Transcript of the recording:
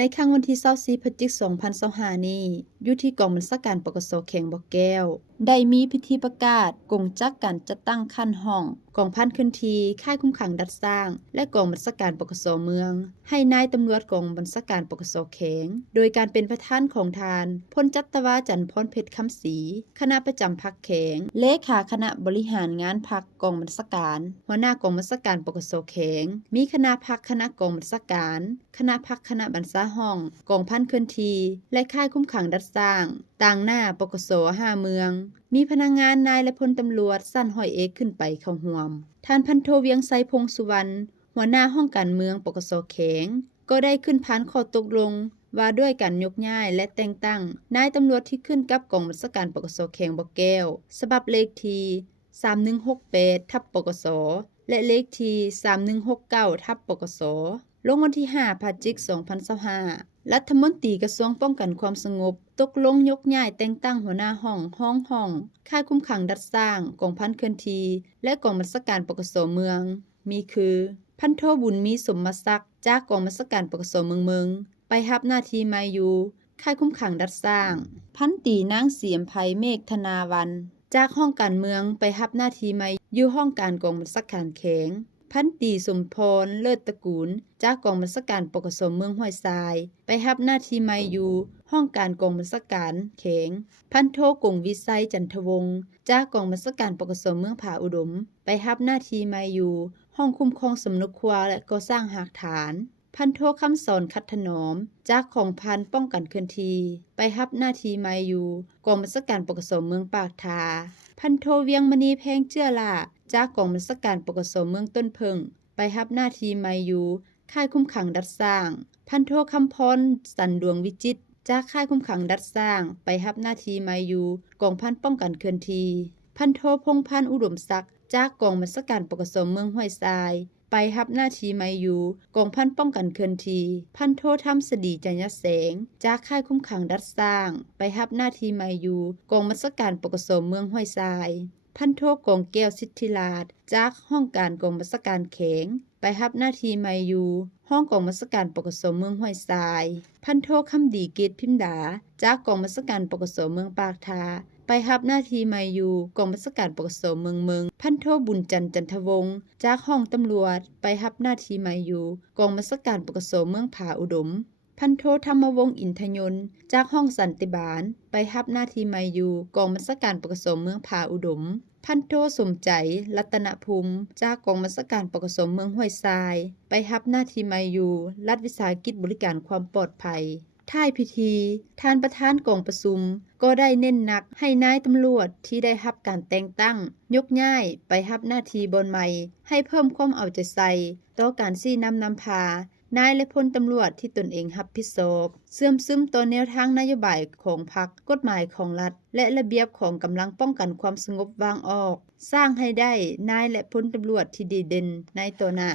ในครั้งวันที่24พฤศจิกายน2025นี้อยู่ที่กองบัญชาการปกสแขวงบ่อแก้วได้มีพิธีประกาศกงจักการจัดตั้งขั้นห้องกองพันเคลื่อนที่ค่ายคุ้มขังดัดสร้างและกองบัญชาการปกสเมืองให้นายตำรวจกองบัญชาการปกสแขวงโดยการเป็นประธานของทานพลจัตวาจันทร์พรเพชรคำศรีคณะประจำพรรคแขวงเลขาคณะบริหารงานพรรคกองบัญชาการหัวหน้ากองบัญชาการปกสแขวงมีคณะพรรคคณะกองบัญชาการคณะพรรคคณะบัญชาห้องกองพันเคลื่อนที่และค่ายคุ้มขังดัดสร้างต่างหน้าปกส5เมืองมีพนักงานนายและพลตำรวจสั้นห้อยเอกขึ้นไปเข้าร่วมท่านพันโทเวียงไสพงษ์สุวรรณหัวหน้าห้องการเมืองปกสแขวงก็ได้ขึ้นพานข้อตกลงว่าด้วยการยกย้ายและแต่งตั้งนายตำรวจที่ขึ้นกับกองบัญชาการปกสแขวงบ่อแก้วฉบับเลขที่3168/ปกสและเลขที่3169/ปกสลงวันที่5พฤศจิกายน2025รัฐมนตรีกระทรวงป้องกันความสงบตกลงยกย้ายแต่งตั้งหัวหน้าห้องค่ายคุ้มขังดัดสร้างกองพันเคลื่อนที่และกองบัญชาการปกสเมืองมีคือพันโทบุญมีสมมาศักดิ์จากกองบัญชาการปกสเมืองไปรับหน้าที่ใหม่อยู่ค่ายคุ้มขังดัดสร้างพันตรีนางเสียมไพเมฆธนาวันจากห้องการเมืองไปรับหน้าที่ใหม่อยู่ห้องการกองบัญชาการแขวงพันตรีสมพรเลิศตระกูลจากกองบัญชาการปกสเมืองห้วยทรายไปรับหน้าที่ใหม่อยู่ห้องการกองบัญชาการแขวงพันโทกงวิไสจันทวงศ์จากกองบัญชาการปกสเมืองผาอุดมไปรับหน้าที่ใหม่อยู่ห้องคุ้มครองสำนึกครัวและก่อสร้างหากฐานพันโทคำสอนคัดถนอมจากของพันป้องกันเคลื่อนที่ไปรับหน้าที่ใหม่อยู่กองบัญชาการปกสเมืองปากทาพันโทเวียงมณีแพงเจื้อล่าจากกองบัญชาการปกสเมืองต้นเพิงไปรับหน้าที่ใหม่อยู่ค่ายคุ้มขังดัดสร้างพันโทคำพรสันดวงวิจิตรจากค่ายคุ้มขังดัดสร้างไปรับหน้าที่ใหม่อยู่กองพันป้องกันเคลื่อนที่พันโทพงษ์พันธ์อุดมศักดิ์จากกองบัญชาการปกสเมืองห้วยทรายไปรับหน้าที่ใหม่อยู่กองพันป้องกันเคลื่อนที่พันโทธรรมสดีจัญญแสงจากค่ายคุ้มขังดัดสร้างไปรับหน้าที่ใหม่อยู่กองบัญชาการปกสเมืองห้วยทรายพันโทกองแก้วสิทธิราชจากห้องการกองบัญชาการแขวงไปรับหน้าที่ใหม่อยู่ห้องกองบัญชาการปกสเมืองห้วยทรายพันโทคำดีเกตพิมดาจากกองบัญชาการปกสเมืองปากทาไปรับหน้าที่ใหม่อยู่กองบัญชาการปกสเมืองพันโทบุญจันทร์จันทวงศ์จากห้องตำรวจไปรับหน้าที่ใหม่อยู่กองบัญชาการปกสเมืองผาอุดมพันโทธรรมวงศ์อินทยนต์จากห้องสันติบาลไปรับหน้าที่ใหม่อยู่กองบัญชาการปกสเมืองผาอุดมพันโทสมใจรัตนภูมิจากกองบัญชาการปกสเมืองห้วยทรายไปรับหน้าที่ใหม่อยู่รัฐวิสาหกิจบริการความปลอดภัยท้ายพิธีท่านประธานกองประชุมก็ได้เน้นหนักให้นายตำรวจที่ได้รับการแต่งตั้งยกย้ายไปรับหน้าที่บนใหม่ให้เพิ่มความเอาใจใส่ต่อการชี้นำพานายและพลตำรวจที่ตนเองรับผิดชอบเสื่อมซึมต่อแนวทางนโยบายของพรรคกฎหมายของรัฐและระเบียบของกำลังป้องกันความสงบวางออกสร้างให้ได้นายและพลตำรวจที่ดีเด่นในต่อหน้า